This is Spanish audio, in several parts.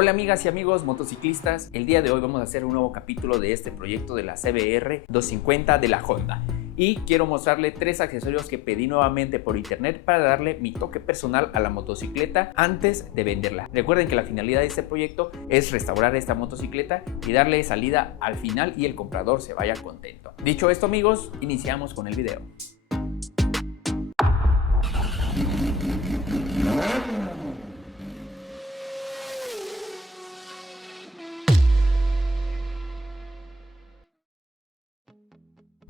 Hola amigas y amigos motociclistas, el día de hoy vamos a hacer un nuevo capítulo de este proyecto de la CBR 250 de la Honda. Y quiero mostrarle 3 accesorios que pedí nuevamente por internet para darle mi toque personal a la motocicleta antes de venderla. Recuerden que la finalidad de este proyecto es restaurar esta motocicleta y darle salida al final y el comprador se vaya contento. Dicho esto amigos, iniciamos con el video.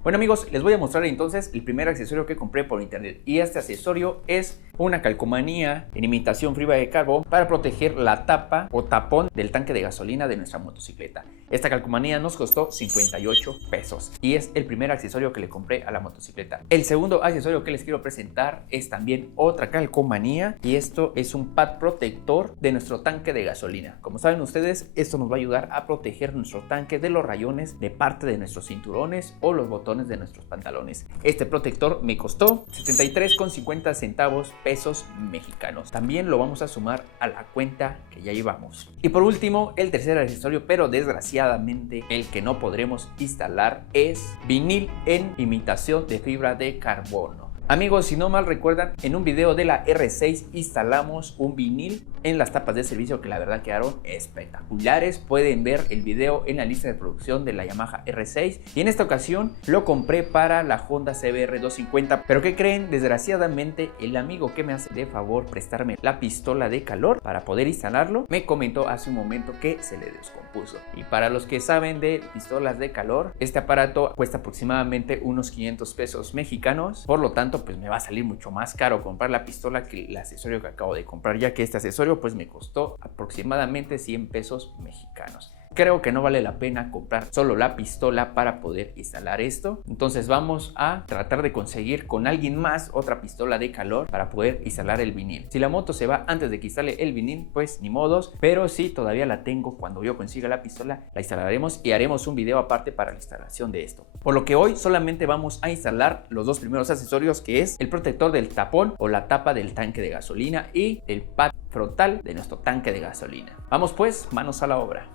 Bueno amigos, les voy a mostrar entonces el primer accesorio que compré por internet y este accesorio es una calcomanía en imitación fibra de carbón para proteger la tapa o tapón del tanque de gasolina de nuestra motocicleta. Esta calcomanía nos costó 58 pesos y es el primer accesorio que le compré a la motocicleta. El segundo accesorio que les quiero presentar es también otra calcomanía y esto es un pad protector de nuestro tanque de gasolina. Como saben ustedes, esto nos va a ayudar a proteger nuestro tanque de los rayones de parte de nuestros cinturones o los botones de nuestros pantalones. Este protector me costó 73,50 centavos pesos mexicanos. También lo vamos a sumar a la cuenta que ya llevamos. Y por último, el tercer accesorio, pero desgraciadamente el que no podremos instalar, es vinil en imitación de fibra de carbono. Amigos, si no mal recuerdan, en un video de la R6 instalamos un vinil en las tapas de servicio que la verdad quedaron espectaculares. Pueden ver el video en la lista de producción de la Yamaha R6 y en esta ocasión lo compré para la Honda CBR 250. Pero ¿qué creen? Desgraciadamente el amigo que me hace de favor prestarme la pistola de calor para poder instalarlo me comentó hace un momento que se le descompuso. Y para los que saben de pistolas de calor, este aparato cuesta aproximadamente unos 500 pesos mexicanos. Por lo tanto, pues me va a salir mucho más caro comprar la pistola que el accesorio que acabo de comprar, ya que este accesorio pues me costó aproximadamente 100 pesos mexicanos. Creo que no vale la pena comprar solo la pistola para poder instalar esto. Entonces vamos a tratar de conseguir con alguien más otra pistola de calor para poder instalar el vinil. Si la moto se va antes de que instale el vinil, pues ni modos. Pero si todavía la tengo, cuando yo consiga la pistola, la instalaremos y haremos un video aparte para la instalación de esto. Por lo que hoy solamente vamos a instalar los dos primeros accesorios, que es el protector del tapón o la tapa del tanque de gasolina y el pad frontal de nuestro tanque de gasolina. Vamos pues, manos a la obra.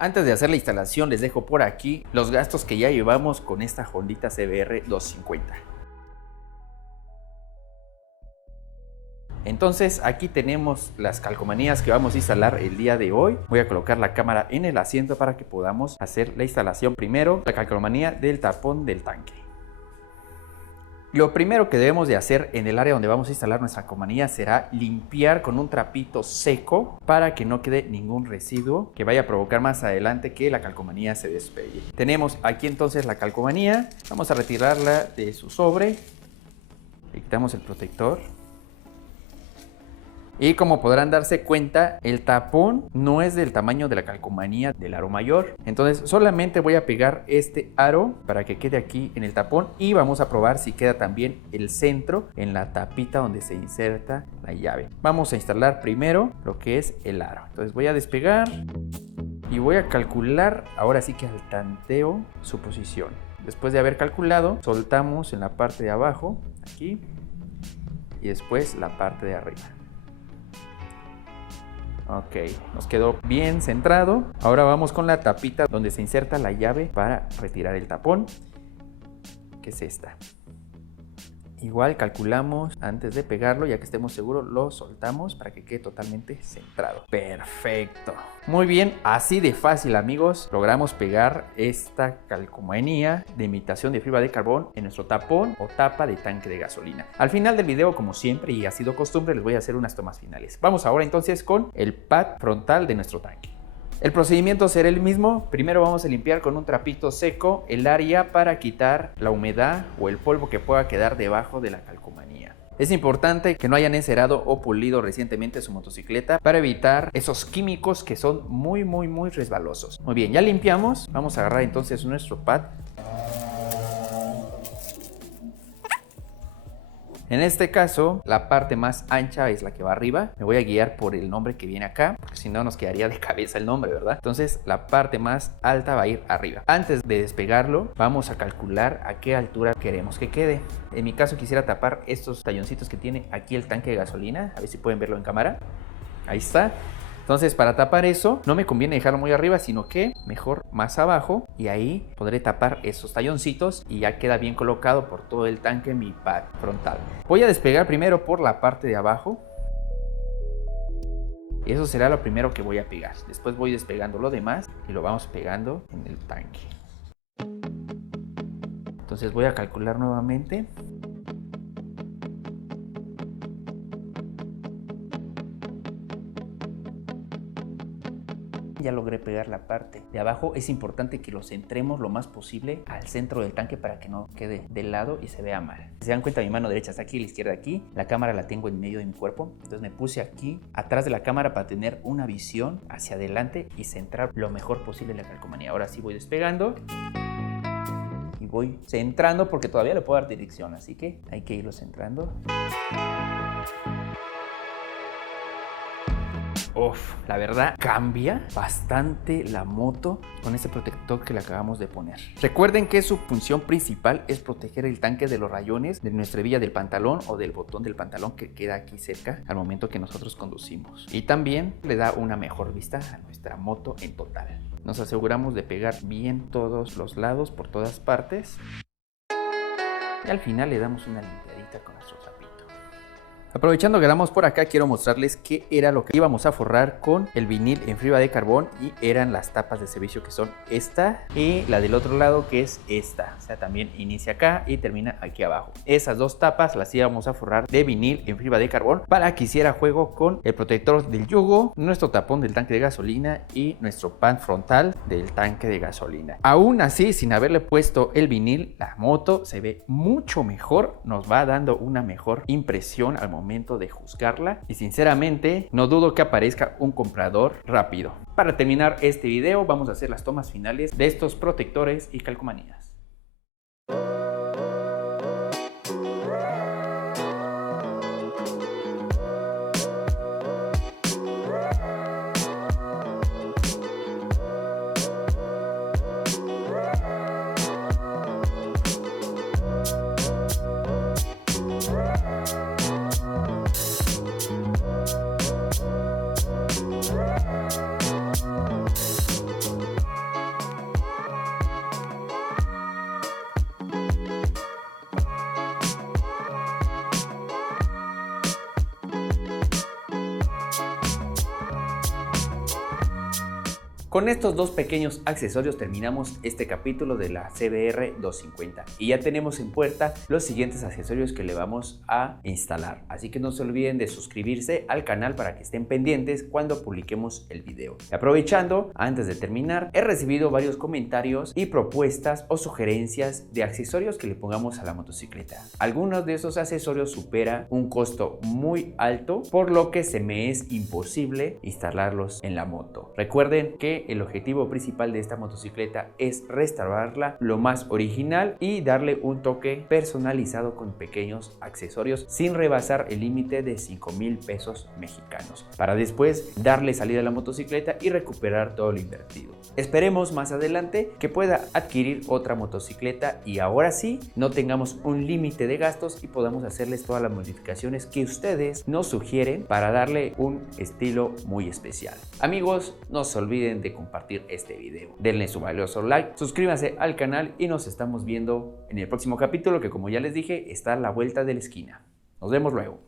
Antes de hacer la instalación les dejo por aquí los gastos que ya llevamos con esta Hondita CBR 250. Entonces aquí tenemos las calcomanías que vamos a instalar el día de hoy. Voy a colocar la cámara en el asiento para que podamos hacer la instalación. Primero, la calcomanía del tapón del tanque. Lo primero que debemos de hacer en el área donde vamos a instalar nuestra calcomanía será limpiar con un trapito seco para que no quede ningún residuo que vaya a provocar más adelante que la calcomanía se despegue. Tenemos aquí entonces la calcomanía, vamos a retirarla de su sobre, le quitamos el protector. Y como podrán darse cuenta, el tapón no es del tamaño de la calcomanía del aro mayor. Entonces solamente voy a pegar este aro para que quede aquí en el tapón y vamos a probar si queda también el centro en la tapita donde se inserta la llave. Vamos a instalar primero lo que es el aro. Entonces voy a despegar y voy a calcular ahora sí que al tanteo su posición. Después de haber calculado, soltamos en la parte de abajo, aquí, y después la parte de arriba. Ok, nos quedó bien centrado. Ahora vamos con la tapita donde se inserta la llave para retirar el tapón, que es esta. Igual calculamos antes de pegarlo, ya que estemos seguros, lo soltamos para que quede totalmente centrado. Perfecto. Muy bien, así de fácil amigos, logramos pegar esta calcomanía de imitación de fibra de carbón en nuestro tapón o tapa de tanque de gasolina. Al final del video, como siempre y ha sido costumbre, les voy a hacer unas tomas finales. Vamos ahora entonces con el pad frontal de nuestro tanque. El procedimiento será el mismo. Primero vamos a limpiar con un trapito seco el área para quitar la humedad o el polvo que pueda quedar debajo de la calcomanía. Es importante que no hayan encerado o pulido recientemente su motocicleta para evitar esos químicos que son muy resbalosos. Muy bien, ya limpiamos. Vamos a agarrar entonces nuestro pad. En este caso, la parte más ancha es la que va arriba. Me voy a guiar por el nombre que viene acá, porque si no nos quedaría de cabeza el nombre, ¿verdad? Entonces, la parte más alta va a ir arriba. Antes de despegarlo, vamos a calcular a qué altura queremos que quede. En mi caso, quisiera tapar estos talloncitos que tiene aquí el tanque de gasolina. A ver si pueden verlo en cámara. Ahí está. Entonces, para tapar eso, no me conviene dejarlo muy arriba, sino que mejor más abajo, y ahí podré tapar esos talloncitos y ya queda bien colocado por todo el tanque mi pad frontal. Voy a despegar primero por la parte de abajo. Eso será lo primero que voy a pegar. Después voy despegando lo demás y lo vamos pegando en el tanque. Entonces voy a calcular nuevamente. Ya logré pegar la parte de abajo. Es importante que lo centremos lo más posible al centro del tanque para que no quede de lado y se vea mal. Si se dan cuenta, mi mano derecha está aquí, la izquierda aquí. La cámara la tengo en medio de mi cuerpo. Entonces me puse aquí atrás de la cámara para tener una visión hacia adelante y centrar lo mejor posible la calcomanía. Ahora sí voy despegando y voy centrando porque todavía le puedo dar dirección, así que hay que irlo centrando. Uf, la verdad cambia bastante la moto con este protector que le acabamos de poner. Recuerden que su función principal es proteger el tanque de los rayones de nuestra hebilla del pantalón o del botón del pantalón que queda aquí cerca al momento que nosotros conducimos. Y también le da una mejor vista a nuestra moto en total. Nos aseguramos de pegar bien todos los lados por todas partes. Y al final le damos una limpiadita con nuestro trapito. Aprovechando que andamos por acá, quiero mostrarles qué era lo que íbamos a forrar con el vinil en fibra de carbón, y eran las tapas de servicio, que son esta y la del otro lado, que es esta. O sea, también inicia acá y termina aquí abajo. Esas dos tapas las íbamos a forrar de vinil en fibra de carbón para que hiciera juego con el protector del yugo, nuestro tapón del tanque de gasolina y nuestro pan frontal del tanque de gasolina. Aún así, sin haberle puesto el vinil, la moto se ve mucho mejor, nos va dando una mejor impresión al momento de juzgarla, y sinceramente no dudo que aparezca un comprador rápido. Para terminar este video, vamos a hacer las tomas finales de estos protectores y calcomanías. Con estos dos pequeños accesorios terminamos este capítulo de la CBR 250 y ya tenemos en puerta los siguientes accesorios que le vamos a instalar. Así que no se olviden de suscribirse al canal para que estén pendientes cuando publiquemos el video. Y aprovechando, antes de terminar, he recibido varios comentarios y propuestas o sugerencias de accesorios que le pongamos a la motocicleta. Algunos de esos accesorios superan un costo muy alto, por lo que se me es imposible instalarlos en la moto. Recuerden que el objetivo principal de esta motocicleta es restaurarla lo más original y darle un toque personalizado con pequeños accesorios sin rebasar el límite de 5,000 pesos mexicanos, para después darle salida a la motocicleta y recuperar todo lo invertido. Esperemos más adelante que pueda adquirir otra motocicleta y ahora sí no tengamos un límite de gastos y podamos hacerles todas las modificaciones que ustedes nos sugieren para darle un estilo muy especial. Amigos, no se olviden de compartir este video, denle su valioso like, suscríbanse al canal y nos estamos viendo en el próximo capítulo, que como ya les dije está a la vuelta de la esquina. Nos vemos luego.